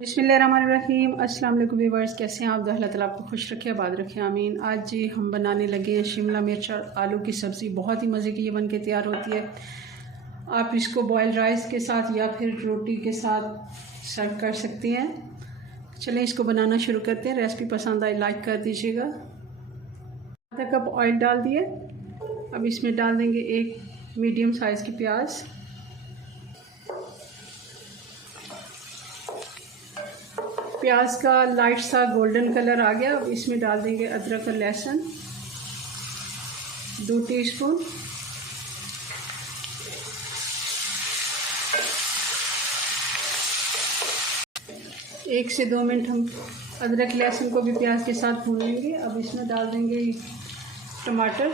बिस्मिल्लाहिर्रहमानिर्रहीम। अस्सलाम वालेकुम व्यूअर्स, कैसे हैं आप? अल्लाह ताला आपको खुश रखे, आबाद रखे, आमीन। आज जी हम बनाने लगे हैं शिमला मिर्च और आलू की सब्ज़ी। बहुत ही मज़े की ये बन के तैयार होती है। आप इसको बॉयल राइस के साथ या फिर रोटी के साथ सर्व कर सकते हैं। चलें इसको बनाना शुरू करते हैं। रेसिपी पसंद आई लाइक कर दीजिएगा। आधा कप ऑयल डाल दिए। अब इसमें डाल देंगे एक मीडियम साइज़ की प्याज। प्याज का लाइट सा गोल्डन कलर आ गया। अब इसमें डाल देंगे अदरक और लहसुन 2 टीस्पून। एक से 2 मिनट हम अदरक लहसुन को भी प्याज के साथ भून लेंगे। अब इसमें डाल देंगे टमाटर,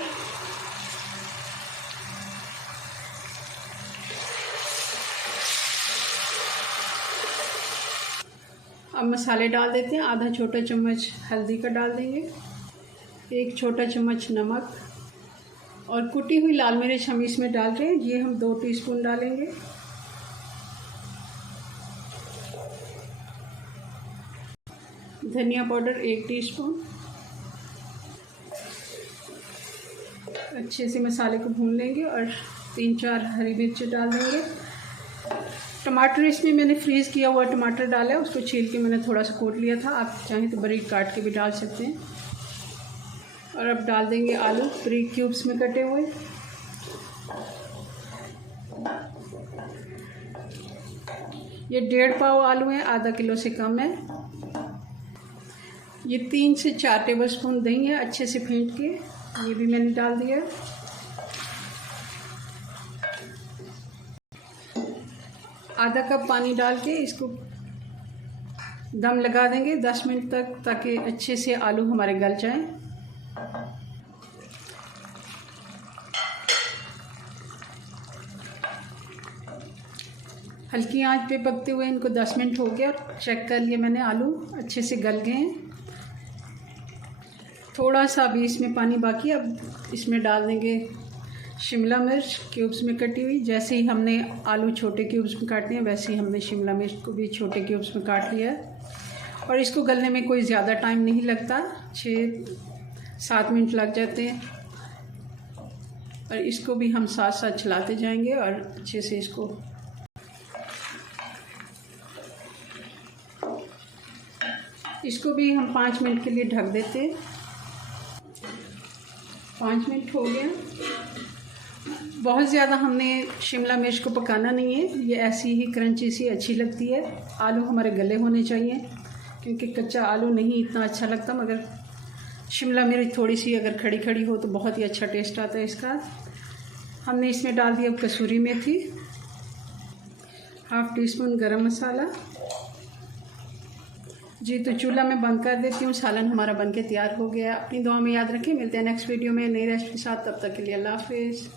अब मसाले डाल देते हैं। आधा छोटा चम्मच हल्दी का डाल देंगे, 1 छोटा चम्मच नमक और कुटी हुई लाल मिर्च हम इसमें डाल रहे हैं। ये हम 2 टीस्पून डालेंगे। धनिया पाउडर 1 टीस्पून। अच्छे से मसाले को भून लेंगे और 3-4 हरी मिर्च डाल देंगे। टमाटर इसमें मैंने फ्रीज़ किया हुआ टमाटर डाला है, उसको छील के मैंने थोड़ा सा कोट लिया था। आप चाहें तो बारीक काट के भी डाल सकते हैं। और अब डाल देंगे आलू बारीक क्यूब्स में कटे हुए। ये 1.5 पाव आलू हैं, आधा किलो से कम है। ये 3 से 4 टेबलस्पून दही है अच्छे से फेंट के, ये भी मैंने डाल दिया। आधा कप पानी डाल के इसको दम लगा देंगे 10 मिनट तक, ताकि अच्छे से आलू हमारे गल जाएं। हल्की आंच पे पकते हुए इनको 10 मिनट हो गया और चेक कर लिए मैंने, आलू अच्छे से गल गए हैं। थोड़ा सा अभी इसमें पानी बाकी। अब इसमें डाल देंगे शिमला मिर्च क्यूब्स में कटी हुई। जैसे ही हमने आलू छोटे क्यूब्स में काटने हैं, वैसे ही हमने शिमला मिर्च को भी छोटे क्यूब्स में काट लिया है। और इसको गलने में कोई ज़्यादा टाइम नहीं लगता, 6-7 मिनट लग जाते हैं। और इसको भी हम साथ साथ चलाते जाएंगे और अच्छे से इसको भी हम 5 मिनट के लिए ढक देते हैं। 5 मिनट हो गया। बहुत ज़्यादा हमने शिमला मिर्च को पकाना नहीं है, ये ऐसी ही क्रंची सी अच्छी लगती है। आलू हमारे गले होने चाहिए, क्योंकि कच्चा आलू नहीं इतना अच्छा लगता, मगर शिमला मिर्च थोड़ी सी अगर खड़ी खड़ी हो तो बहुत ही अच्छा टेस्ट आता है इसका। हमने इसमें डाल दिया कसूरी मेथी, 1/2 टीस्पून गरम मसाला। जी तो चूल्हा मैं बंद कर देती हूँ। सालन हमारा बनके तैयार हो गया। अपनी दुआ में याद रखें। मिलते हैं नेक्स्ट वीडियो में नई रेसिपी के साथ। तब तक के लिए अल्लाह हाफिज़।